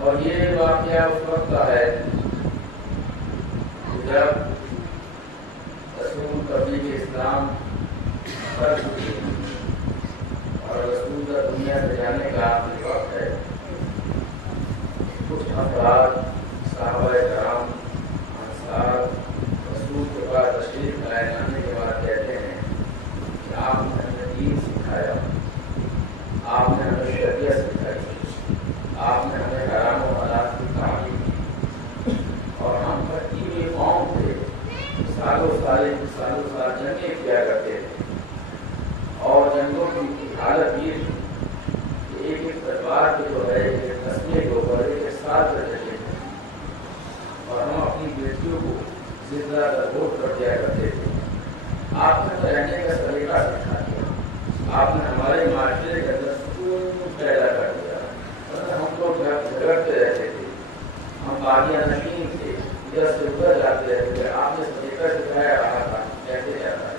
اور یہ واقعہ اس وقت کا ہے جب رسول تبلیغ اسلام کر چکے اور رسول کا دنیا سے جانے کا آخری وقت ہے. کچھ افراد صحابہ کرام انصار رسول کے پاس تشریف لائے جانے کے بعد کہتے ہیں کہ آپ نے ہمیں دین سکھایا, آپ نے ہمیں شریعت سکھائی, آپ نے ہمیں حرام و حلال کی تعلیم دی, اور ہم بھٹی ہوئی قوم تھے, سالوں سال جنگیں کیا کرتے تھے, اور جنگوں کی حالت یہ تھی کہ ایک ایک تلوار کے جو ہے ایک تسمے کے اوپر ایک ساتھ رہتے تھے, اور ہم اپنی بیٹیوں کو زندہ درگور کر دیا کرتے تھے. آپ نے رہنے کا طریقہ سکھا دیا, آپ نے ہمارے معاشرے کے اندر سکون پیدا کر دیا. ہم لوگ جھگڑتے رہتے تھے, ہم باغیاں نشین تھے, ادھر سے ادھر جاتے رہتے تھے. آپ نے طریقہ سکھایا رہا تھا کیسے جاتا ہے,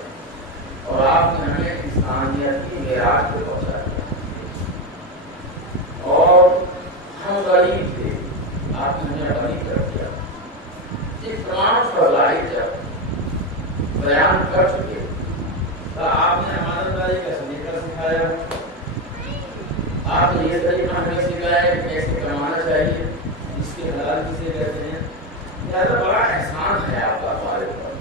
اور آپ نے ہمیں انسانیت کی معراج پہ پہنچا دیا. اور ہم غریب تھے, آپ نے ہمیں غنی کر دیا. یہ تمام فضائل جب بیان کر چکے تو آپ نے ہمارے بارے کا طریقہ سکھایا, آپ نے یہ طریقہ ہمیں سکھایا کہ کیسے کمانا چاہیے, اس کے حلال کسے کہتے ہیں. لہٰذا بڑا احسان ہے آپ کا ہمارے اوپر,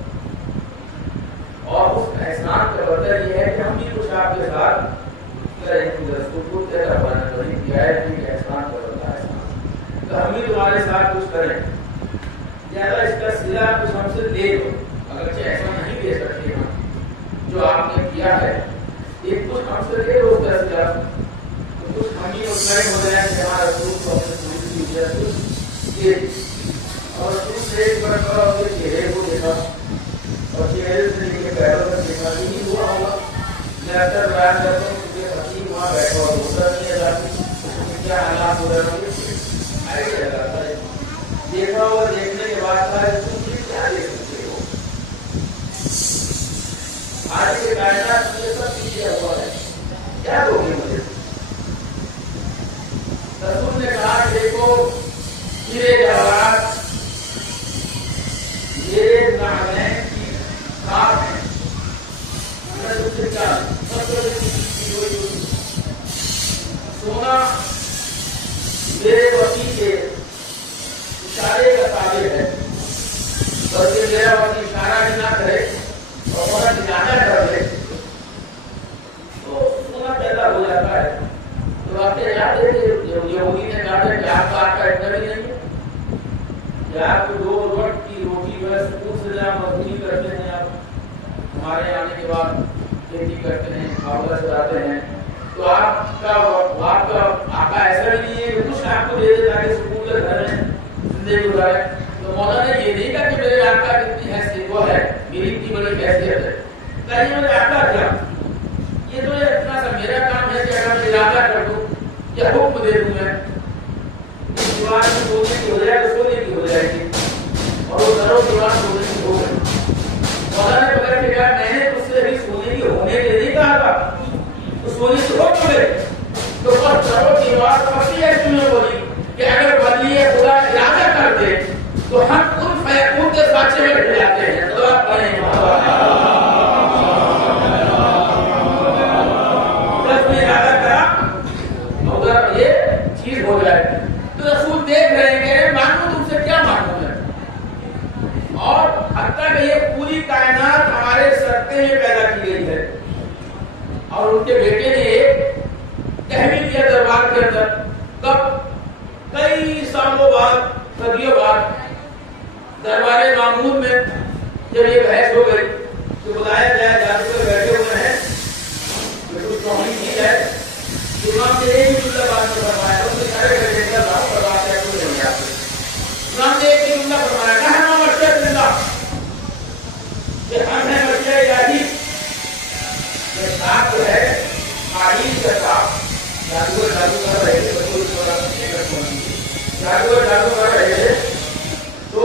اور اس احسان کا بدلہ یہ ہے کہ ہم بھی کچھ آپ کے ساتھ کریں. کیا ہے کہ احسان کا بدلہ احسان, تو ہم بھی تمہارے ساتھ کچھ کریں. لہٰذا اس کا صلہ کچھ ہم سے دے دو, اگرچہ ایسا نہیں دے سکتے ہم جو آپ نے کیا ہے, ایک کچھ ہم سے دے دو اس کا صلہ, تو کچھ ہم ہی مطمئن ہو جائیں کہ ہمارا رسول کو اپنے پوری کی کچھ دے. اور رسول سے ایک مرتبہ اپنے چہرے کو دیکھا, اور چہرے سے لے کے پیروں تک دیکھا, نہیں ہوا ہوگا. میں اکثر بیان کرتا ہوں کہ حکیم وہاں بیٹھا اور دوسرا نہیں ہے, کیا حالات ہو رہے ہوں گے, ایسے لگتا ہے. دیکھا اور دیکھنے کے بعد تم کیا دیکھ سکتے ہو, آج کے کائنات میں سب پیچھے ہوا ہے, کیا ہوگی مجھے. رسول نے کہا دیکھو یہ جواب یہ نعمین کی خاک ہے, سونا میرے وسیع کے اشارے کا تابع ہے, بلکہ میرا وسیع اشارہ بھی نہ کرے اور سونا ٹھکانا کر دے تو سونا پیدا ہو جاتا ہے. تو آپ کے یاد ہے کہ یہودی نے کہا تھا کہ آپ کا آٹا اتنا بھی نہیں ہے, یا آپ کو 2 وقت کی روٹی جو ہے سکون سے جہاں مزدوری کرتے ہیں, آپ ہمارے آنے کے بعد کھیتی کرتے ہیں, کھاوڑا چلاتے ہیں, تو آپ کا آقا ایسا بھی نہیں ہے کہ کچھ آپ کو دے دے تاکہ سکون کے گھر میں زندگی گزارے. تو مولا نے یہ نہیں کہا کہ میرے آقا کتنی حیثیت وہ ہے, میری اتنی بڑی حیثیت ہے, کہیں میرے آقا کیا, یہ تو اتنا سا میرا کام ہے کہ اگر میں ارادہ کر دوں یا حکم دے دوں میں اس دیوار میں سونے کی ہو جائے تو سونے کی ہو جائے گی, اور وہ درو دیوار سونے کی ہو گئی. مولا نے پکڑ کے کہا میں نے اس سے بھی سونے کی ہونے کے نہیں کہا تھا, تو سونے کی ہو گئی. تو بس درو دیوار پکی ہے تمہیں بولی کہ اگر ولی خدا ارادہ کر دے تو ہم ان فیقون کے ساتھ میں بیٹھ جاتے ہیں. تو آپ پڑھیں ہو جائے. تو رسول دیکھ رہے ہیں کہ مانو تم سے کیا مانو ہے, اور حتیٰ کہ یہ پوری کائنات ہمارے سرتے میں پیدا کی گئی ہے. اور ان کے بیٹے نے ایک تحویل کیا دربار کے اندر, کب کئی سالوں بعد, صدیوں بعد دربار معمول میں جب یہ بحث ہو گئی تو بلایا جائے, جادوگر بیٹھے ہوئے ہیں, یہ کچھ توہین نہیں ہے, امام نے ایک جملہ بات کو فرمایا، اس نے سارے گھر دیکھا تھا اور بات ہے کوئی نہیں آتے. امام نے ایک ہی جملہ فرمایا، کہنا مشیت اللہ، کہ ہم ہیں مشیت الہی. یہ ساتھ جو ہے تعلیم کا ساتھ جادو کر رہے تھے، جادو کر رہے تھے. تو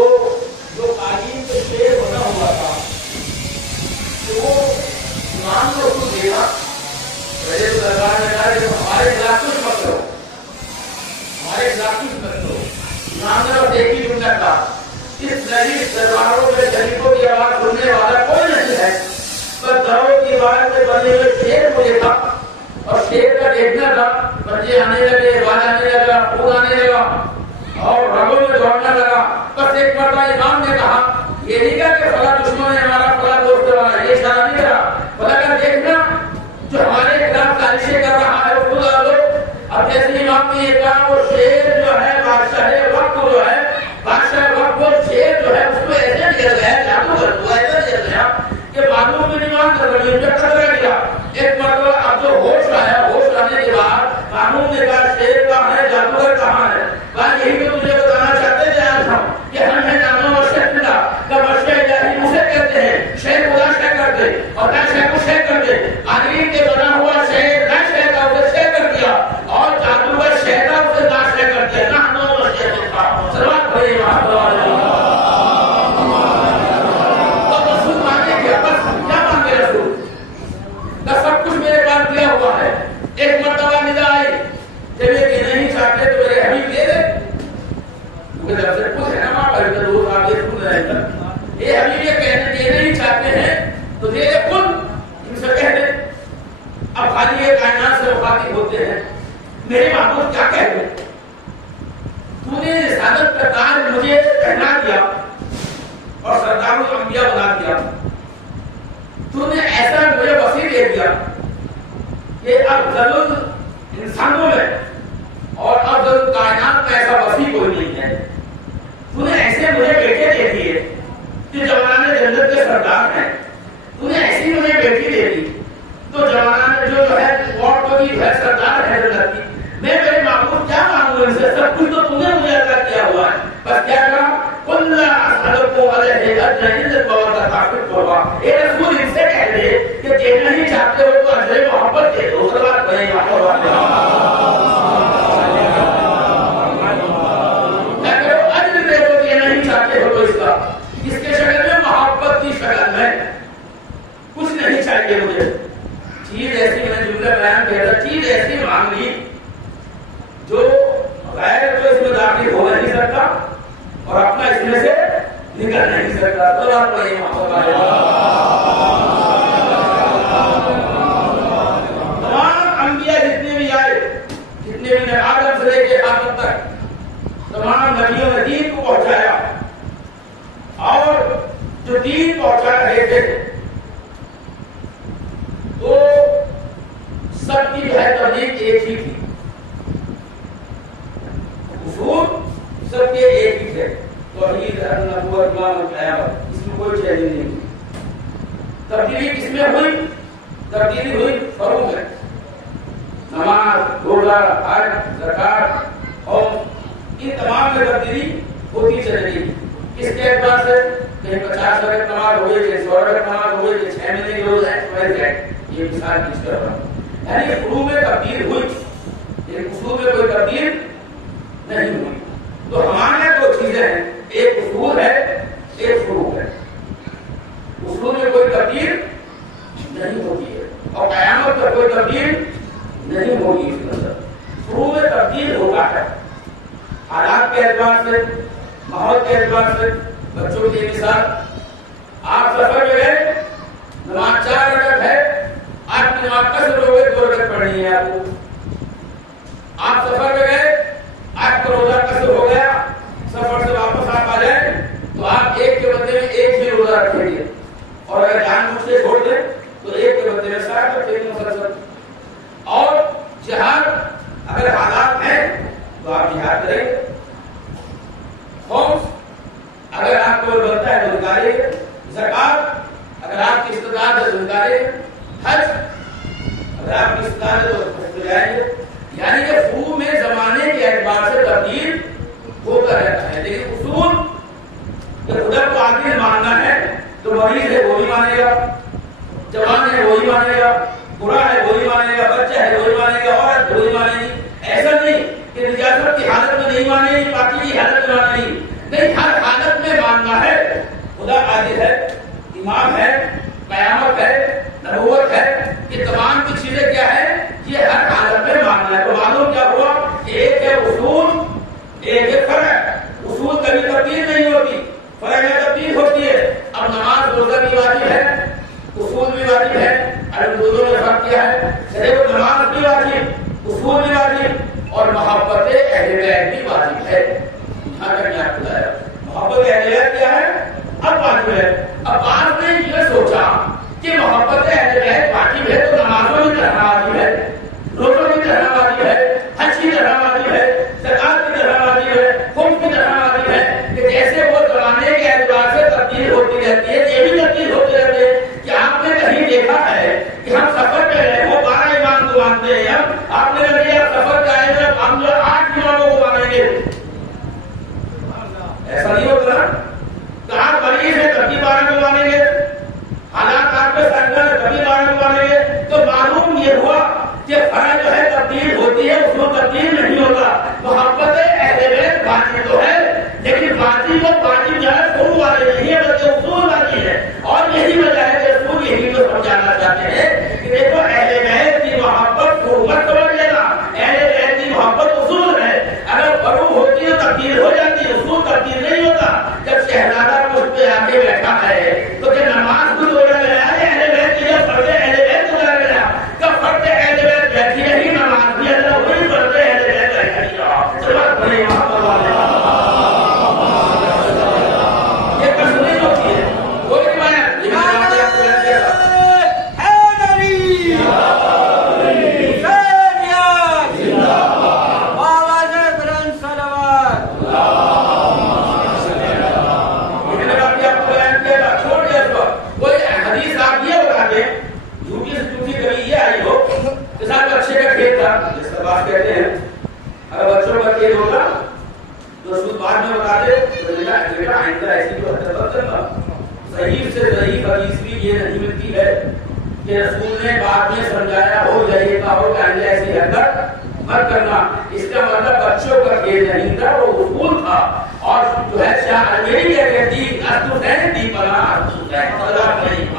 جو تعلیم کے شیر بنا ہوا تھا تو وہ امام کو خود دیکھا، میرے دربار میں کہا کہ ہمارے خلاف کچھ مت کرو، ہمارے خلاف کچھ مت کرو. امام نے بس ایک ہی جملہ کہا، اس ذریعے درباروں میں شریفوں کی آواز سننے والا کوئی نہیں ہے، بس گھروں کی آواز میں بنے ہوئے شیر کو دیکھا اور شیر کا دیکھنا تھا. بچے آنے لگے، آواز آنے لگا، خون آنے لگا اور رگوں میں دوڑنے لگا. بس ایک مرتبہ امام نے کہا، یہ نہیں کہا کہ فلاں دشمن ہے ہمارا، فلاں دوست ہے ہمارا، یہ اشارہ نہیں کرا. بلا کر دیکھنا جو ہمارے خلاف سازشیں کر رہا ہے وہ خود آ لو. اب جیسے امام نے یہ کہا، وہ شیر جو ہے بادشاہ وقت جو ہے، بادشاہ وقت وہ شیر جو ہے اس کو ایسے گر گیا، جادو کر دو ایسے گر گیا کہ معلوم بھی نہیں مان کر رہی قدرہ گیا. ایک مرتبہ اب جو ہوش آیا، ہوش آنے کے بعد قانون نے کہا شیر کہاں ہے، جادوگر کہاں ہے. کہا یہی تو تجھے بتانا چاہتے تھے آج ہم کہ ہم نے جانو اور شیخ ملا کہ مشیع الہی اسے کہتے ہیں، شیخ خدا شیخ کر دے اور نہ شیخ کو شیخ کر دے. آدمی کے بنا ہوا شیخ نہ شیخ کا اسے شیخ کر دیا اور جادوگر شیخ کا اسے نہ شیخ کر دیا. نہ نو مشیع کا سلوات پڑھیے محمد سب کچھ میرے پاس دیا ہوا ہے. ایک مرتبہ ندا آئی، جب یہ نہیں چاہتے تو میرے حبیب دے دے. کیونکہ جب سے کچھ ہے نا ماں بھائی کا روز آپ یہ سن رہے ہیں، یہ حبیب یہ کہنے یہ نہیں چاہتے ہیں تو دے دے خود ان سے کہہ دے. اب خالی یہ کائنات سے مخاطب ہوتے ہیں، میرے محبوب کیا کہہ دے، تو نے رسالت کا تاج مجھے پہنا دیا اور سردار الانبیاء بنا دیا. تو نے ایسا مجھے وسیع دے دیا کہ افضل انسانوں میں اور افضل کائنات میں ایسا وسیع کوئی نہیں ہے. تو نے ایسے مجھے بیٹے دے دیے کہ جوانان جنت کے سردار ہیں. تو نے ایسی مجھے بیٹی دے دی تو جوانان جو ہے عورتوں کی ہے سردار ہے جنت کی. میں میرے معبود کیا مانگوں ان سے، سب کچھ تو تم نے مجھے عطا کیا ہوا ہے. بس کیا کرا، قل لا اسألکم علیہ اجرا الا المودۃ فی القربى. اے رسول ان سے کہہ دے کہ دینا نہیں چاہتے ہو تو اجر محبت دے دو. صلوات پڑھیں محبت اجر دے دو، دینا نہیں چاہتے ہو تو اس کے شکل میں محبت کی شکل میں کچھ نہیں چاہیے مجھے. چیز ایسی میں جملہ بیان کر رہا، چیز ایسی مانگ لی جو غیر تو اس میں داخل ہو نہیں سکتا اور اپنا اس میں سے نکل نہیں سکتا. تو آپ پڑھیں محبت. تمام انبیاء جتنے بھی آئے، جتنے بھی آدم سے لے کے آخر تک تمام نبیوں نے دین کو پہنچایا اور جو دین پہنچا رہے تھے تو سب کی ہے تبلیغ ایک ہی تھی، اصول سب کے ایک ہی تھے، توحید نبوت ایمان قیامت. اس میں کوئی چینج نہیں ہوئی. تبدیلی کس میں ہوئی؟ تبدیلی ہوئی فرضوں میں، نماز، روزہ، حج، زکات اور ان تمام میں تبدیلی ہوتی چلی گئی. کس کے اعتبار سے؟ کہیں 50 رکعت نماز ہوئی، کہیں 100 رکعت نماز ہوئی، کہیں 6 مہینے کی روزہ ہے. یہ مثال کس طرح یعنی فروع میں تبدیل ہوئی لیکن اصول میں کوئی تبدیل نہیں ہوئی. تو ہمارے دو چیزیں ہیں، ایک اصول ہے ایک فروع ہے. اصول میں کوئی تبدیل نہیں ہوتی ہے اور قیامت میں کوئی تبدیل نہیں ہوگی. اس مطلب فروع میں تبدیل ہوتا ہے حالات کے اعتبار سے، ماحول کے اعتبار سے. بچوں کی مثال، آپ سفر میں گئے، نماز 4 رکعت ہے، آپ کی نماز قصر ہو گئی، 2 رکعت پڑھنی ہے آپ کو. آپ سفر میں گئے، آپ کا روزہ قصر ہو گیا، سفر سے واپس آپ آ جائیں تو آپ ایک کے بدلے میں ایک ہی روزہ رکھیں گے اور اگر جان بوجھ کے چھوڑ دیں تو ایک کے بدلے میں 7 رکھیں گے مسلسل. اور جہاد اگر حالات ہیں تو آپ جہاد کریں گے. خمس اگر آپ کو بنتا ہے تو نکالیں گے. زکات اگر آپ کی استطاعت ہے تو نکالیں گے. حج اگر آپ کی استطاعت ہے تو جائیں گے. یعنی کہ فروع میں زمانے کے اعتبار سے تبدیل ہوتا رہتا ہے، لیکن اصول کہ خدا کو عادل ماننا ہے تو مریض ہے وہی مانے گا، جوان ہے وہی مانے گا، برا ہے وہی مانے گا، بچہ ہے وہی مانے گا، عورت وہی مانے گی۔ ایسا نہیں کہ نجاست کی حالت میں نہیں مانے گی، پاکی کی حالت میں مانے گی، نہیں، ہر حالت میں ماننا ہے۔ خدا عادل ہے، امام ہے، قیامت ہے، نبوت ہے، یہ تمام کی چیزیں کیا ہے، یہ ہر حالت میں ماننا ہے۔ تو معلوم کیا ہوا کہ ایک ہے اصول، ایک ہے فرع۔ اصول کبھی تبدیل نہیں ہوتی، فرع میں تبدیل ہوتی ہے۔ اب نماز روزہ بھی واجب ہے، اصول بھی واجب ہے، اب دونوں میں فرق کیا ہے؟ صرف نماز بھی واجب، اصول بھی واجب، اور محبت اہل بیت بھی واجب ہے۔ یہاں تک یاد بتایا محبت اہل بیت کیا ہے، اب واجب ہے۔ اب آپ نے یہ سوچا کہ محبت اہل بیت واجب ہے تو نمازوں کی طرح واجب ہے، روزوں کی طرح واجب ہے، حج کی طرح واجب ہے، زکات کی طرح واجب ہے، خمس کی طرح واجب ہے، کہ جیسے وہ زمانے کے اعتبار سے تبدیل ہوتی رہتی ہے، یہ بھی تبدیل ہوتی رہتی ہے۔ کہ آپ نے کہیں دیکھا ہے کہ ہم سفر پہ رہے ہو 12 امام کو مانتے ہیں، آپ نے کہا سفر پہ آئے ہیں ہم جو 8 اماموں کو مانیں گے، ایسا نہیں ہوتا نا۔ کہ آپ مریض ہے تب بھی 12 کو مانیں گے، حالات آپ میں سنگن ہے تب بھی 12 کو مانیں گے۔ تو معلوم یہ ہوا کہ فرع جو ہے تبدیل ہوتی ہے، اس کو تبدیل نہیں ہوتا۔ محبت اہل بیت واجب تو ہے، لیکن واجب جو ہے فروع والے نہیں ہے بلکہ اصول والی ہے۔ اور یہی وجہ ہے کہ اصول یہی تو سمجھانا چاہتے ہیں کہ دیکھو اہل بیت کی محبت فروع مت سمجھ لینا، اہل بیت کی محبت اصول ہے۔ اگر فروع ہوتی ہے تبدیل ہو جاتی ہے، اصول تبدیل نہیں ہوتا۔ جب شہزادہ مجھ پہ آ کے بیٹھا ہے تو کہ نماز کو توڑا گیا ہے، اہل بیت کی جب فرض اہل بیت کو توڑا گیا، جب فرض اہل بیت بیٹھی رہی، نماز بھی اللہ وہی فرض اہل بیت بیٹھی رہا۔ سبحان اللہ۔ کہتے ہیں اگر بچوں کا کھیل ہوگا تو اس کو بعد میں بتا دے تو بیٹا آئندہ ایسی تو حرکت کرنا۔ ضعیف سے ضعیف حدیث بھی یہ نہیں ملتی ہے کہ رسول نے بعد میں سمجھایا ہو یا یہ کہا ہو کہ آئندہ ایسی حرکت مت کرنا۔ اس کا مطلب بچوں کا کھیل نہیں تھا، وہ اصول تھا۔ اور جو ہے شاہ میری کیا کہتی اصل دی بنا اللہ نہیں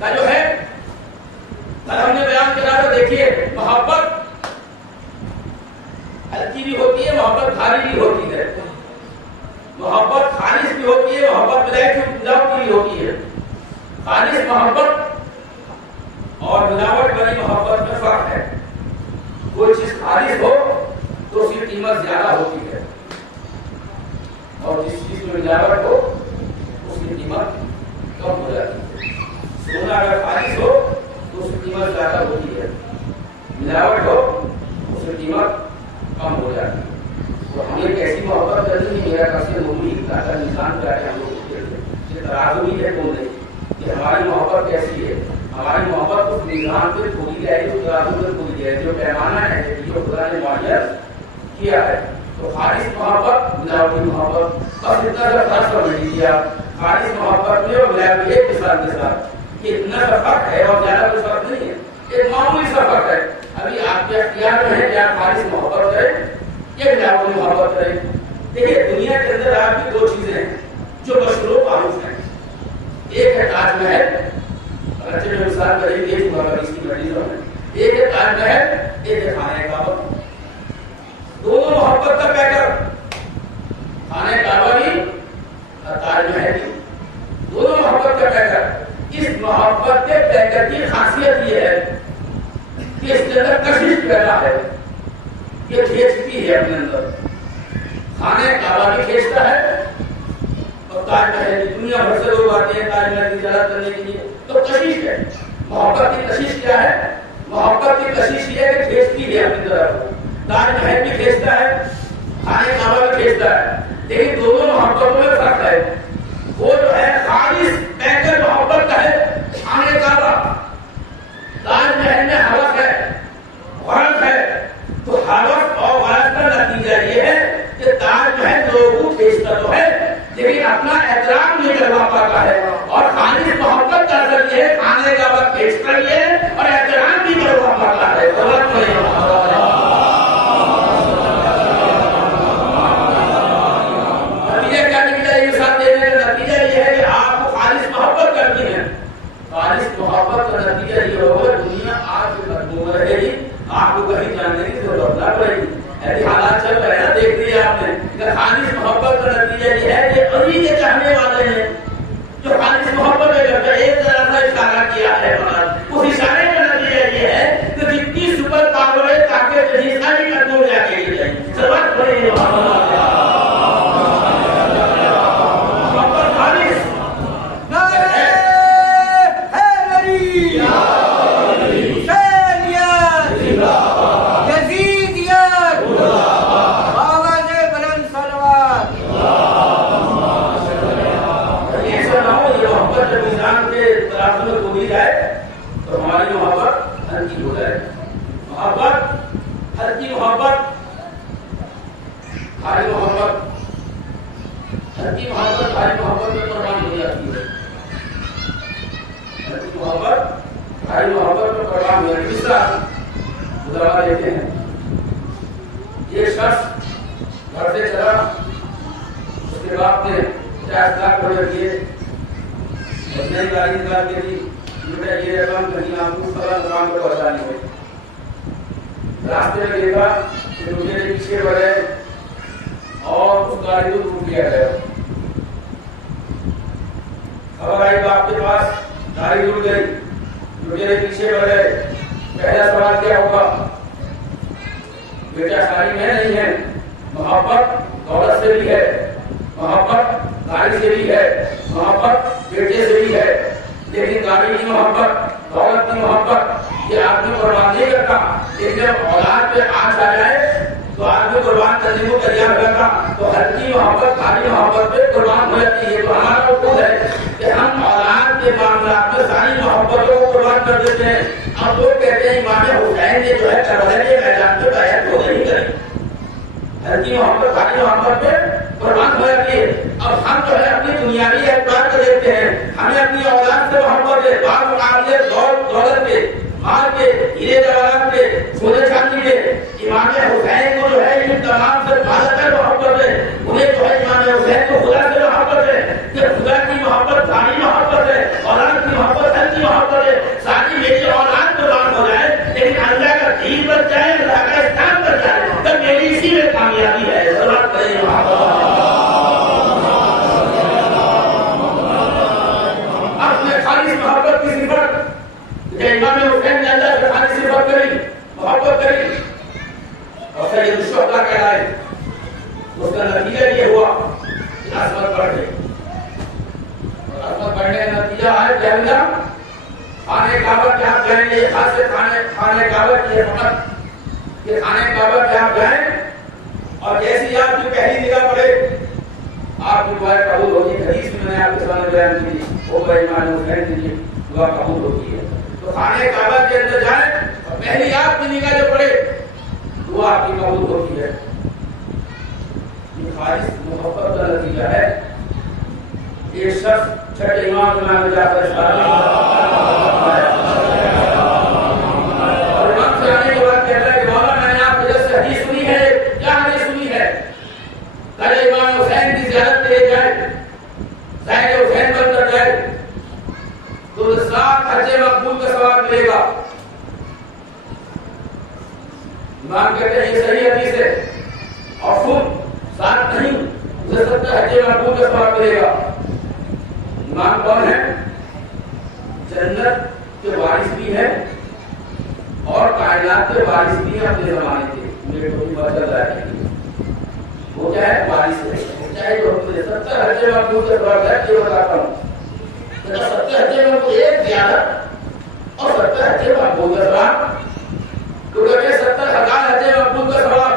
کا جو ہے ہم نے بیان کرا تو دیکھیے محبت ہلکی بھی ہوتی ہے، محبت بھاری بھی ہوتی ہے، محبت خالص بھی ہوتی ہے، محبت ملاوٹ بھی ہوتی ہے۔ خالص محبت اور ملاوٹ والی محبت میں فرق ہے۔ کوئی چیز خالص ہو تو اس کی قیمت زیادہ ہوتی ہے، اور جس چیز میں ملاوٹ ہو اس کی قیمت کم ہو جاتی ہے۔ سونا اگر خالص ہو تو اس کی قیمت زیادہ ہوتی ہے، ملاوٹ ہو اس کی قیمت کم ہو جاتی ہے۔ تو ہمیں ایک ایسی محبت کرنی ہے، میرا قصد مبنی کا نشان کیا ہے، ہم لوگ یہ ترازو بھی ہے کون نہیں کہ ہماری محبت کیسی ہے۔ ہماری محبت اس نظام پہ کھولی جائے جو ترازو پہ کھولی جائے، جو پیمانہ ہے جو خدا نے معین کیا ہے۔ تو خالص محبت ملاوٹی محبت، بس اتنا سا فرق سمجھ لیجیے آپ، خالص محبت میں اور ملاوٹی ایک مثال کے ساتھ کہ اتنا سا فرق ہے اور زیادہ کوئی فرق نہیں ہے، ایک معمولی سا فرق ہے۔ ابھی آپ کے اختیار میں ہے کہ آپ خالص محبت کریں یا ملاوٹی محبت کریں۔ دیکھیے دنیا کے اندر آپ کی دو چیزیں ہیں جو مشہور معروف ہیں، ایک ہے تاج محل، اگرچہ میں مثال کریں گے اس کی مریضوں میں، ایک ہے تاج محل، ایک ہے خانہ کعبہ۔ دونوں محبت کا پیکر، خانہ کعبہ بھی اور تاج محل بھی، دونوں محبت کا پیکر۔ اس محبت کے پیکر کی خاصیت یہ ہے کہ اس کے اندر کشش پیدا ہے، یہ کھینچتی ہے اپنے اندر۔ خانہ کعبہ بھی کھینچتا ہے اور تاج محل کی دنیا بھر سے لوگ آتے ہیں تاج محل کی زیارت کرنے کے لیے، تو کشش ہے۔ محبت کی کشش کیا ہے؟ محبت کی کشش یہ ہے کہ کھینچتی ہے اپنی طرف۔ تاج محل بھی کھینچتا ہے، خانہ کعبہ بھی کھینچتا ہے، لیکن دونوں محبتوں میں فرق ہے۔ وہ جو ہے خالص بہتر محبت کا ہے خانہ کعبہ. تاج محل میں ہوس ہے، غرض ہے، تو ہوس اور غرض کا نتیجہ یہ ہے کہ تاج محل لوگوں کو کھینچتا تو ہے لیکن اپنا احترام نہیں کروا پاتا ہے، اور خالص محبت کا اثر یہ ہے خانہ کعبہ کھینچتا ہی ہے اور احترام بھی کروا پاتا ہے. نتیجہ کیا نکلا یہ ساتھ دینے کا نتیجہ یہ ہے کہ آپ کو خالص محبت کرتی ہیں. خالص محبت کا نتیجہ یہ ہوگا دنیا آپ سے مضمون رہے گی، آپ کو کہیں جاننے کی ضرورت نہ پڑے گی. ایسے حالات چل رہے ہیں نا، دیکھ لیے آپ نے کہ خالص محبت کا نتیجہ یہ ہے کہ علی کے چاہنے والے ہیں جو خالص محبت میں کرتے ہیں. ایک طرح سے اشارہ کیا ہے، اس اشارے کا نتیجہ یہ ہے کہ جتنی سپر پاور ہے طاقت جتنی ساری کنٹرول جا کے لے جائیں. سبق پڑے تو ہماری محبت ہر کی ہو جائے. محبت ہر کی محبت، ہماری محبت ہر کی محبت، ہماری محبت میں قربان ہو جاتی ہے. ہر کی محبت ہماری محبت میں قربان ہو جاتی ہے. اس طرح گزارا دیتے ہیں یہ شخص گھر سے چلا، اس کے باپ نے 50 لاکھ روپے دیے، نئی گاڑی نکال کے دی، یہ رقم کہیں آپ کو فلاں مقام پر پہنچانی ہے. راستے میں دیکھا کہ مجھے پیچھے بڑھے اور اس گاڑی کو ٹوٹ لیا گیا. خبر آئی باپ کے پاس، گاڑی ٹوٹ گئی، مجھے پیچھے بڑھے. پہلا سوال کیا ہوگا؟ بیٹا ساری میں نہیں ہے، محبت دولت سے بھی ہے، محبت گاڑی سے بھی ہے، محبت بیٹے سے بھی ہے، لیکن گاڑی کی محبت، دولت کی محبت یہ آدمی قربان نہیں کرتا. لیکن جب اولاد پہ آنچ آ جائے تو آدمی قربان کرنے کو تیار رہتا. تو ہر کی محبت ساری محبت پہ قربان ہو جاتی ہے. تو ہمارا اصول ہے کہ ہم اولاد کے معاملات میں ساری محبتوں کو قربان کر دیتے ہیں. اب لوگ کہتے ہیں امام حسین نے جو ہے کربلا کے میدان پہ بیعت ہو نہیں کری. ہر کی محبت ساری محبت پہ قربان ہو جاتی ہے. اب ہم جو ہے اپنی دنیاوی اعتبار کو دیکھتے ہیں، ہمیں اپنی اولاد سے محبت ہے، بعض مقابلے دولت کے، مال کے، ہیرے جواہرات کے، سونے چاندی کے. امام حسین کو جو ہے ان تمام سے زیادہ محبت ہے. انہیں جو ہے امام حسین کو خدا سے محبت ہے کہ خدا کی محبت ساری محبت ہے، اولاد کی محبت ہر کی محبت ہے. ساری میری اولاد قربان ہو جائے لیکن اللہ کا دین بچ جائے، اللہ کا اسلام بچ جائے تو میری اسی میں کامیابی ہے. ضرورت کرے محبت کی صفت، امام حسین نے اللہ سے خالی صفت کری، محبت کری اور سید الشہداء کہلائے. اس کا نتیجہ یہ ہوا کہ عظمت بڑھ گئی. اور عظمت بڑھنے کا نتیجہ ہے کیا ملا؟ خانہ کعبہ کے آپ جائیں گے، خاص سے خانہ کعبہ کی حرمت کہ خانہ کعبہ کے آپ جائیں اور جیسی آپ کی پہلی نگاہ پڑے آپ کی دعا قبول ہوگی. حدیث میں نے آپ کے سامنے بیان کی، وہ امام حسین کی دعا قبول ہوتی ہے. تو خانہ کعبہ کے اندر جائیں اور پہلی آپ کی نگاہ جو پڑے دعا آپ کی قبول ہوتی ہے. یہ خالص محبت کا نتیجہ ہے. ایک شخص چھٹے امام جعفر صادق اور امام سے آنے کے بعد کہتا ہے کہ مولا میں نے آپ کی حدیث سنی ہے، کیا حدیث سنی ہے؟ کہ امام حسین کی زیارت کے لیے جائے، زائد حسین بن کر جائے تو 7 حج مقبول کا ثواب ملے گا. امام کہتے ہیں یہ صحیح حدیث ہے اور خود 7 نہیں اسے 70 حج مقبول کا ثواب ملے گا. امام کون ہے؟ جنت کے وارث بھی ہے اور کائنات کے وارث بھی ہیں اپنے زمانے کے. میرے کو بھی پتہ چل رہا ہے وہ کیا ہے؟ وارث ہے. چاہے جو 70 حج مقبول کا ثواب ہے یہ بتاتا ہوں. 70 حج مقبول ایک زیارت اور 70 حج مقبول کا ثواب تو کہتے 70,000 حج مقبول کا ثواب.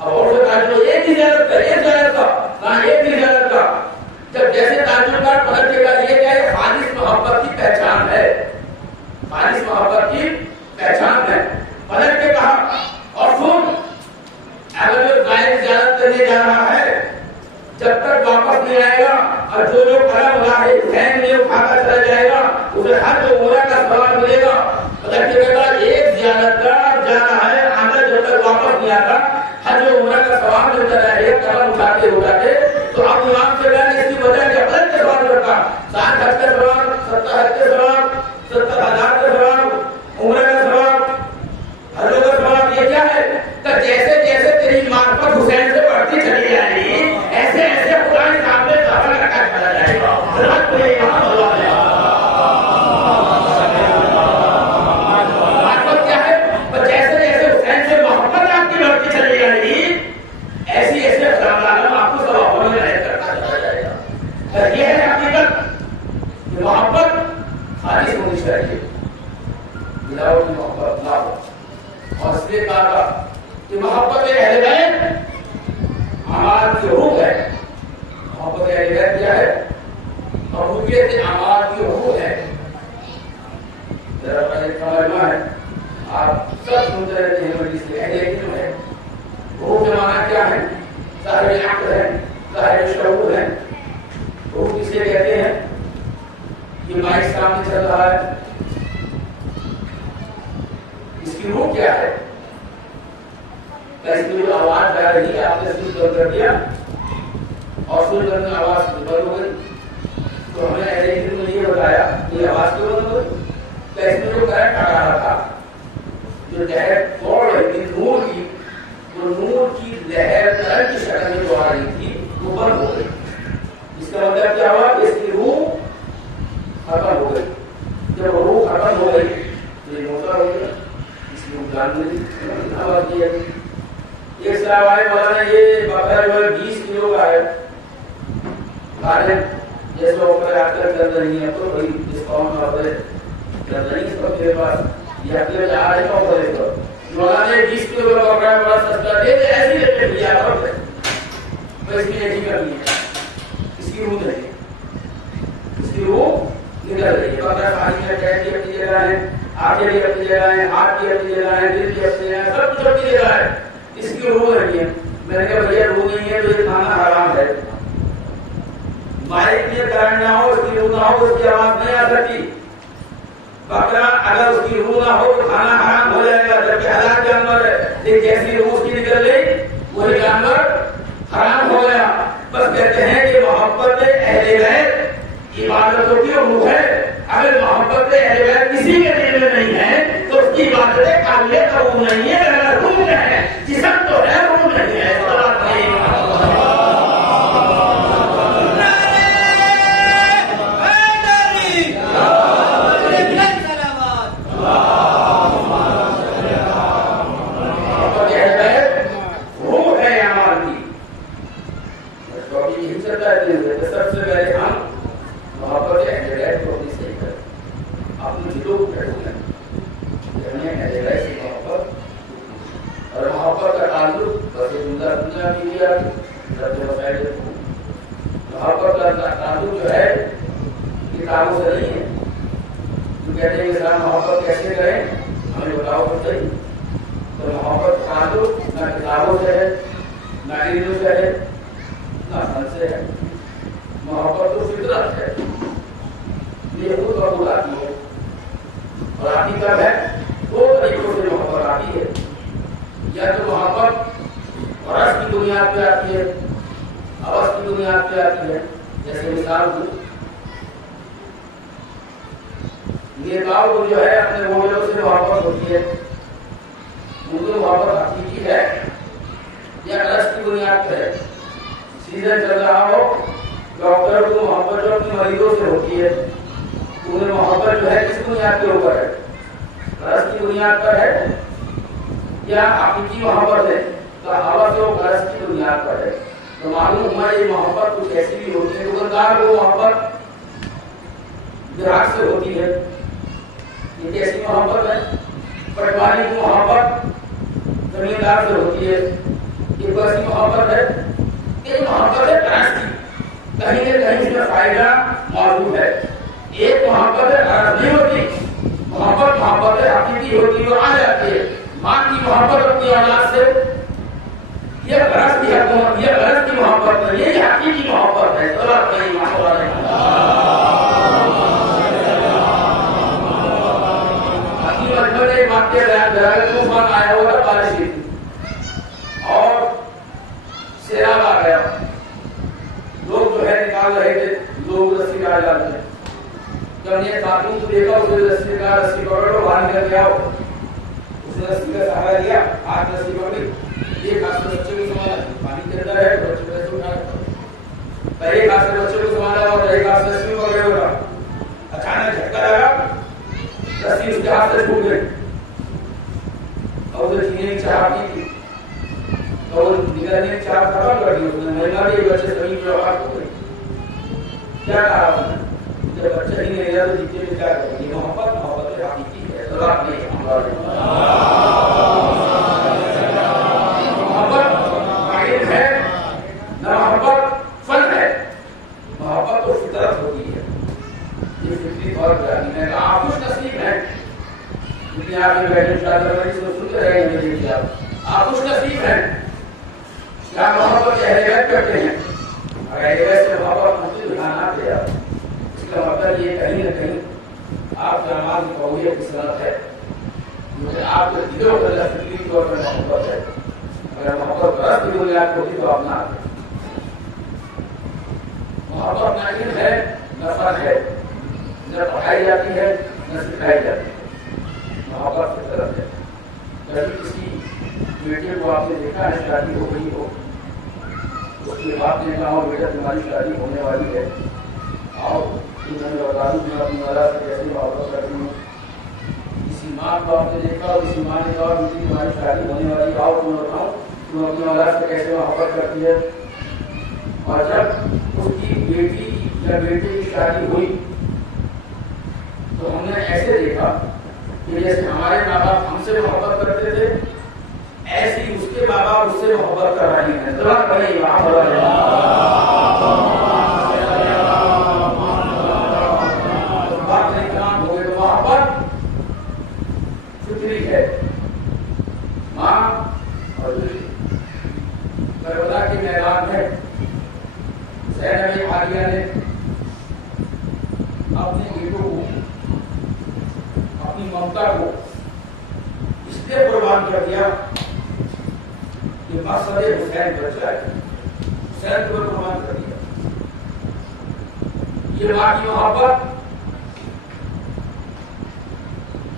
اب اور جو ایک ہی زیارت کا، ایک زیارت کا، کہاں ایک ہی زیارت کا. جب جیسے اور جو جو قلم راہ حسین میں اٹھا کر چلا جائے گا اسے ہر جو عمرہ کا ثواب ملے گا. حضرت کہتا ایک زیارت کا جانا ہے آنا جب تک واپس نہیں آتا حج و عمرہ کا ثواب ملتا رہے قلم اٹھاتے اٹھاتے. تو اب امام سے کہا اس کی وجہ کیا حج کا ثواب رکھا 60 حج کا ثواب 70 حج کا ثواب 70,000 کا ثواب عمرہ کا ثواب حج کا ثواب. یہ کیا ہے کہ جیسے جیسے تیری معرفت حسین سے بڑھتی چلی جائے گی ایسے ایسے خدا کے سامنے ظاہر رکھا چلا جائے گا. معرفت کیا ہے جیسے جیسے حسین سے محبت آپ کی بڑھتی چلی جائے گی ایسی ایسے آپ کو ثوابوں میں رہ کرتا چلا جائے گا. یہ ہے حقیقت کہ محبت خالص ہونی چاہیے ملاوٹ کی محبت نہ ہو. اور اس لیے کہا کہ محبت اہل بیت اعمال کی روح ہے. محبت اہل بیت کیا ہے محبوبیت اعمال کی روح ہے. ذرا ایک کلمہ ہے آپ سب سنتے رہتے ہیں مجلس میں اہل علم ہے. روح کے معنی کیا ہے صاحب عقل ہے صاحب شعور ہے. روح کسے کہتے ہیں یہ مائک سامنے چل رہا ہے اس کی روح کیا ہے. اس کی جو آواز جا رہی ہے آپ نے سن کر دیا اور سن کر آواز بند ہو گئی تو ہمیں اہل علم نے یہ بتایا یہ آواز کیوں بند ہو گئی. کہ اس میں جو کرنٹ آ رہا تھا جو لہر دوڑ رہی تھی نور کی جو نور کی لہر کرنٹ کی شکل میں جو آ رہی تھی وہ بند ہو گئی. اس کا مطلب کیا ہوا کہ اس کی روح ختم ہو گئی. جب روح ختم ہو گئی تو یہ موتا ہو گیا اس کی جان میں آواز دی ہے. ایک صاحب آئے مولانا یہ بکرا جو ہے 20 کلو کا ہے غالب جیسے اوپر آ کر کر رہی ہے تو بھائی ڈسکاؤنٹ میں ہوتے کر رہی ہے سب کے پاس یہ اپنے جا رہے ہیں اوپر ہے تو مولانا 20 کلو کا بکرا بڑا سستا دے دے ایسی ریٹ میں دیا اور اس کی ایسی کر لی اس کی روح نہیں اس کی روح نکل رہی ہے. بکرا پانی میں ٹہل کی اپنی جگہ ہے آنکھیں بھی اپنی جگہ ہے ہاتھ بھی اپنی جگہ ہے دل بھی اپنی جگہ ہے سب کچھ اپنی جگہ ہے. اس کی روح نہیں ہے. میں نے کہا بھیا روح نہیں ہے تو یہ کھانا حرام ہے. مائک میں کرنٹ نہ ہو اس کی روح نہ ہو اس کی آواز نہیں آ سکتی. بکرا اگر اس کی روح نہ ہو تو کھانا حرام ہو جائے گا جبکہ حلال جانور ہے لیکن جیسی روح اس کی نکل گئی وہی جانور حرام ہو گیا. بس کہتے ہیں کہ محبت اہل بیت عبادتوں کی روح ہے. اگر محبت اہل بیت کسی کے دل میں نہیں ہے تو اس کی عبادتیں قابل قبول نہیں ہے. اگر روح ہے جسم تو ہے روح نہیں ہے. سب سے پہلے ہم محبت اہل بیت کو اپنی صحیح کریں اپنے دلوں کو پھیلیں اہل بیت سے محبت اور محبت کا تعلق بس دنیا کی لیا محبت کا تعلق جو ہے کتابوں سے نہیں ہے. جو کہتے ہیں اسلام محبت کیسے کریں ہمیں بتاؤ تو صحیح. تو محبت کا تعلق نہ کتابوں سے ہے نہ علم سے ہے نہ فن سے ہے. محبت تو فطرت ہے یہ خود بخود آتی ہے. اور آتی کب ہے دو طریقوں سے محبت آتی ہے. یا تو محبت غرض کی بنیاد پہ آتی ہے عوض کی بنیاد پہ آتی ہے. جیسے مثال کو نیتاؤں کو جو ہے اپنے ووٹروں سے محبت ہوتی ہے ان کی محبت حقیقی ہے یا غرض کی بنیاد پہ ہے. سیزن چل رہا ہو ڈاکٹر کو محبت جو اپنی مریضوں سے ہوتی ہے انہیں محبت جو ہے کس بنیاد کے اوپر ہے غرض کی بنیاد پر ہے یا حقیقی محبت ہے تو حوث و غرض کی بنیاد پر ہے. تو معلوم ہوا یہ محبت کچھ ایسی بھی ہوتی ہے. دکاندار کو محبت گراہک سے ہوتی ہے یہ کیسی محبت ہے. پٹواری کو محبت زمیندار سے ہوتی ہے یہ کیسی محبت ہے. یہ محبت ہے ٹرسٹ کی کہیں نہ کہیں اس میں فائدہ موجود ہے. ایک محبت ہے غرض نہیں ہوتی محبت ہے حقیقی ہوتی ہے اور آ جاتی ہے. ماں کی محبت اپنی اولاد سے یہ غرض کی حکومت، یہ غرض کی محبت ہے، یہ حقیقی محبت ہے۔ صلوات علیہ وسلم۔ حکیم اجمل نے ایک واقعہ بیان کیا کہ طوفان آیا ہوا تھا، بارش ہوئی اور سیلاب آ گیا، لوگ جو ہے نکال رہے تھے، لوگ رسی ڈال ڈالتے ہیں۔ جب نے خاتون کو دیکھا، اس نے رسی پکڑ کر باہر نکل گیا، اس نے رسی کا سہارا لیا، ہاتھ رسی پکڑی، ایک ہاتھ سے بچے کو سنبھالا، پانی کے اندر ہے تو بچے کو ایسے اٹھایا، ایک ہاتھ سے بچے کو سنبھالا اور ایک ہاتھ سے رسی پکڑے ہوئے رہا۔ اچانک جھٹکا لگا، رسی اس کے ہاتھ سے چھوٹ گئی اور اسے جینے کی چاہت نہیں تھی، اور نگرانی کی چاہت ختم کر دی۔ اس نے مہنگا بھی بچے زمین پہ وقت ہو گئی۔ کیا کہا اس نے؟ جب بچہ ہی نہیں رہا تو جیتے میں کیا کریں؟ یہ محبت حقیقی ہے۔ صلوات علیہ وسلم۔ محبت قائم ہے نہ محبت فن ہے، محبت تو فطرت ہوتی ہے، یہ فطری طور پر آدمی ہے۔ آپ خوش نصیب ہیں، دنیا میں بیٹھے شاید سنتے رہے ہیں میری آپ خوش نصیب ہیں کیا محبت کے اہل بیت کرتے ہیں۔ اگر اہل بیت سے محبت مختلف دکھانا دے آپ، اس کا مطلب یہ کہیں نہ کہیں آپ کے اعمال کی قومیت کی صنعت ہے، مجھے آپ کے دلوں پر اللہ فطری طور پر محبت ہے۔ اگر محبت برس کی بنیاد ہوتی تو آپ نہ آتے۔ محبت نہ علم ہے نہ فن ہے، نہ پڑھائی جاتی ہے نہ سکھائی جاتی ہے، محبت فطرت ہے۔ کبھی کسی بیٹے کو آپ نے دیکھا ہے شادی ہو گئی ہو، اس کے باپ نے کہا بیٹا تمہاری شادی ہونے والی ہے، آؤ میں بتا دوں میں اپنی اولاد سے کیسے محبت کرتی ہوں۔ کسی ماں کو آپ نے دیکھا اور کسی ماں نے کہا بیٹی تمہاری شادی ہونے والی، آؤ تمہیں بتاؤں تم اپنی اولاد سے کیسے محبت کرتی ہے۔ اور جب اس کی بیٹی یا بیٹے کی شادی ہوئی تو ہم نے ایسے دیکھا کہ جیسے ہمارے ماں باپ ہم سے محبت کرتے تھے، ایسے ہی اس کے ماں باپ اس سے محبت کر رہے ہیں۔ صلوات علیہ وسلم۔ فطری ہے، ماں اور بیٹی۔ کربلا کے میدان میں زینب عالیہ نے اپنے بیٹوں کو، اپنی ممتا کو اس لیے قربان کر دیا کہ مقصد حسین بچ جائے، حسین کو قربان کر دیا۔ یہ ماں کی محبت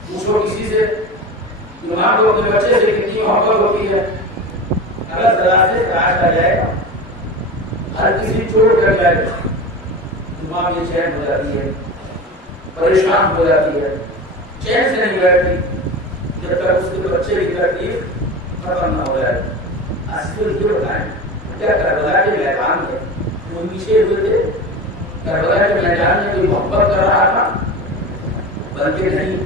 پوچھو کسی سے کہ ماں کو اپنے بچے سے کتنی محبت ہوتی ہے۔ اگر ذرا سے تراش آ جائے گا، ہر کسی چھوڑ کر جائے گا تو ماں بے چین ہو جاتی ہے، پریشان ہو جاتی ہے، چین سے نہیں بیٹھتی جب تک اس کے بچے کی تکلیف ختم نہ ہو جائے۔ اصل یہ بتائیں کیا کربلا کے میدان میں وہ پیچھے ہوئے تھے؟ کربلا کے میدان میں کوئی محبت کر رہا تھا؟ بلکہ نہیں،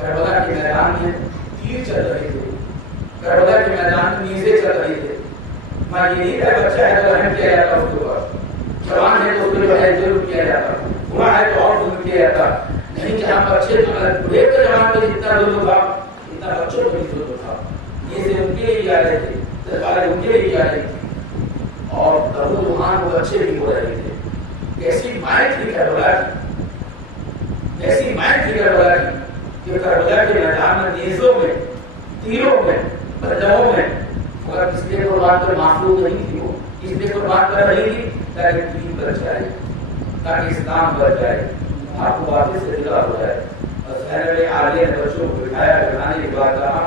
کربلا کے میدان میں تیر چل رہے تھے، کربلا کے میدان میں نیزے چل رہے تھے۔ ماں یہ نہیں ہے بچہ ہے تو رحم کیا جاتا اس کے اوپر، جوان ہے تو اس کے اوپر ظلم کیا جاتا، بوڑھا ہے تو اور ظلم کیا جاتا۔ نہیں، جہاں بچے بوڑھے پہ جوان پہ جتنا ظلم تھا اتنا بچوں پہ بھی ظلم تھا۔ یہ سے ان کے لیے بھی آ رہے تھے، تلواریں ان کے لیے بھی آ رہی تھی، اور درو دہان وہ بچے بھی ہو رہے تھے۔ کیسی مائیں تھی کربلا کی، ایسی مائیں تھی کربلا کی کہ کربلا کے میدان میں نیزوں میں، تیروں میں، بلوں میں اگر کس لیے قربان کر معصوم نہیں تھی، وہ اس لیے قربان کر رہی تھی تاکہ دین بچ جائے، تاکہ اسلام بچ جائے، آپ کو واپس سے جدا ہو جائے۔ اور زینب عالیہ نے بچوں کو بٹھایا، بٹھانے کے بعد کہا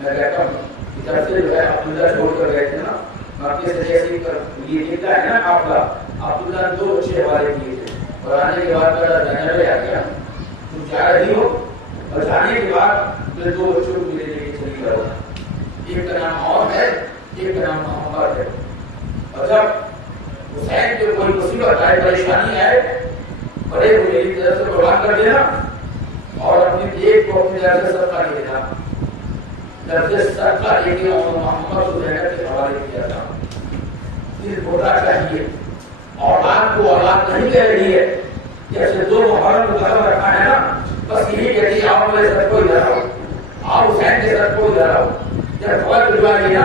میں کہتا ہوں کہ جب سے جو ہے عبداللہ چھوڑ کر گئے تھے نا، مکے سے جیسے یہ نکلا ہے نا قافلہ، عبداللہ نے 2 بچے حوالے کیے تھے، اور آنے کے بعد کہا زینب آ گیا تم جا رہی ہو، اور جانے کے بعد پھر 2 بچوں کو لے کے چلی جاؤ، ایک کا نام اور ہے، ایک کا نام محمد ہے۔ اور جب حسین کو کوئی مصیبت آئے، پریشانی آئے، بڑے کو میری طرف سے قربان کر دینا اور اپنی ایک کو اپنی طرف سے صدقہ دے دینا۔ جب سے صدقہ دے کے محمد کو زینب کے حوالے کیا تھا۔ اس بولا چاہیے اولاد کو اولاد نہیں کہہ رہی ہے، جیسے 2 محرم کو قدم رکھا ہے نا، بس یہی کہتی ہے آؤ میرے ساتھ کو ادھر آؤ، آؤ حسین کے ساتھ کو ادھر آؤ۔ جب خبر بھجوا لی نا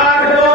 8-9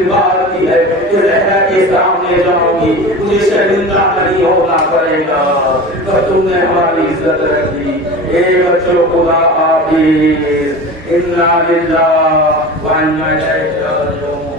لیکن بات کی ہے کہ زہرا کے سامنے جاؤں گی مجھے شرمندہ نہیں ہونا پڑے گا، تو تم نے ہماری عزت رکھی۔ اے بچوں خدا حافظ، انا للہ و انا الیہ راجعون۔